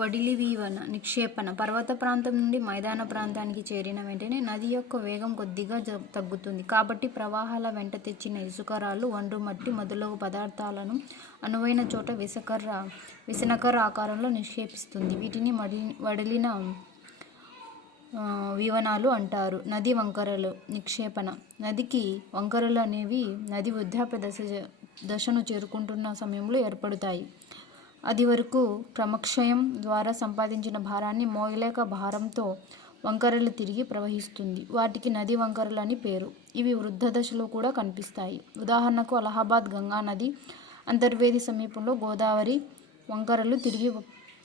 వడిలివీవన నిక్షేపణ పర్వత ప్రాంతం నుండి మైదాన ప్రాంతానికి చేరిన వెంటనే నది యొక్క వేగం కొద్దిగా తగ్గుతుంది. కాబట్టి ప్రవాహాల వెంట తెచ్చిన ఇసుకరాళ్ళు, ఒండ్రు మట్టి మొదలగు పదార్థాలను అనువైన చోట విసనకర్ర ఆకారంలో నిక్షేపిస్తుంది. వీటిని వడిలిన వీవనాలు అంటారు. నది వంకరలు నిక్షేపణ నదికి వంకరలు అనేవి నది వృద్ధాప్య దశను చేరుకుంటున్న సమయంలో ఏర్పడతాయి. అది వరకు క్రమక్షయం ద్వారా సంపాదించిన భారాన్ని మోయలేక భారంతో వంకరలు తిరిగి ప్రవహిస్తుంది. వాటికి నది వంకరలు అని పేరు. ఇవి వృద్ధ దశలో కూడా కనిపిస్తాయి. ఉదాహరణకు అలహాబాద్ గంగా నది అంతర్వేది సమీపంలో గోదావరి వంకరలు తిరిగి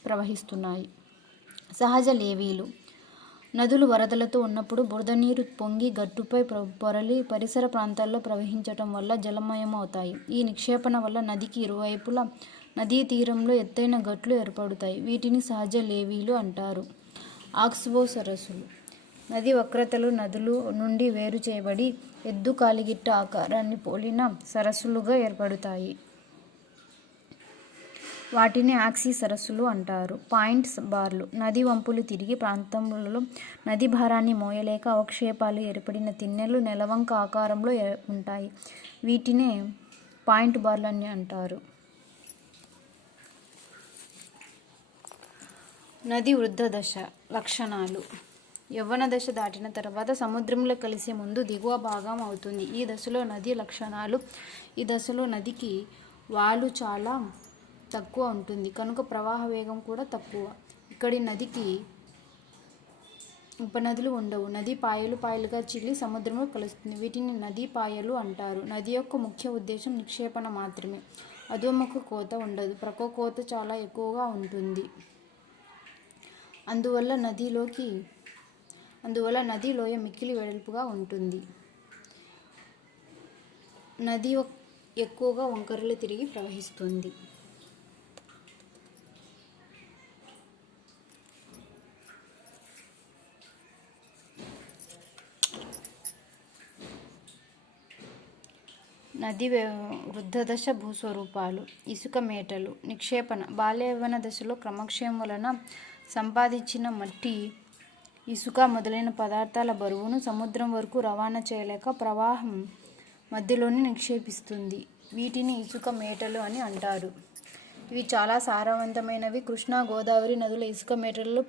ప్రవహిస్తున్నాయి. సహజ లేవీలు నదులు వరదలతో ఉన్నప్పుడు బురద నీరు పొంగి గట్టుపై పొరలి పరిసర ప్రాంతాల్లో ప్రవహించటం వల్ల జలమయమవుతాయి. ఈ నిక్షేపణ వల్ల నదికి ఇరువైపులా నదీ తీరంలో ఎత్తైన గట్లు ఏర్పడతాయి. వీటిని సహజ లేవీలు అంటారు. ఆక్స్బో సరస్సులు నది వక్రతలు నదులు నుండి వేరు చేయబడి ఎద్దు కాలిగిట్ట ఆకారాన్ని పోలిన సరస్సులుగా ఏర్పడతాయి. వాటిని ఆక్సీ సరస్సులు అంటారు. పాయింట్స్ బార్లు నది వంపులు తిరిగి ప్రాంతంలో నది భారాన్ని మోయలేక అవక్షేపాలు ఏర్పడిన తిన్నెలు నెలవంక ఆకారంలో ఉంటాయి. వీటినే పాయింట్ బార్లు అని అంటారు. నది వృద్ధ దశ లక్షణాలు యవ్వన దశ దాటిన తర్వాత సముద్రంలో కలిసే ముందు దిగువ భాగం అవుతుంది. ఈ దశలో నది లక్షణాలు ఈ దశలో నదికి వాలు చాలా తక్కువ ఉంటుంది కనుక ప్రవాహ వేగం కూడా తక్కువ. ఇక్కడి నదికి ఉపనదులు ఉండవు. నది పాయలుగా చీలి సముద్రంలో కలుస్తుంది. వీటిని నదీ పాయలు అంటారు. నది యొక్క ముఖ్య ఉద్దేశం నిక్షేపణ మాత్రమే. అధోముఖ కోత ఉండదు. ప్రకోకోత చాలా ఎక్కువగా ఉంటుంది. అందువల్ల నది లోయ మిక్కిలి వెడల్పుగా ఉంటుంది. నది ఎక్కువగా వంకరలు తిరిగి ప్రవహిస్తుంది. నది వృద్ధ దశ భూస్వరూపాలు ఇసుక మేటలు నిక్షేపణ బాల్య యవ్వన దశలో క్రమక్షయం వలన సంపాదించిన మట్టి, ఇసుక మొదలైన పదార్థాల బరువును సముద్రం వరకు రవాణా చేయలేక ప్రవాహం మధ్యలోనే నిక్షేపిస్తుంది. వీటిని ఇసుక మేటలు అని అంటారు. ఇవి చాలా సారవంతమైనవి. కృష్ణా, గోదావరి నదుల ఇసుక మేటలలో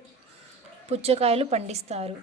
పుచ్చకాయలు పండిస్తారు.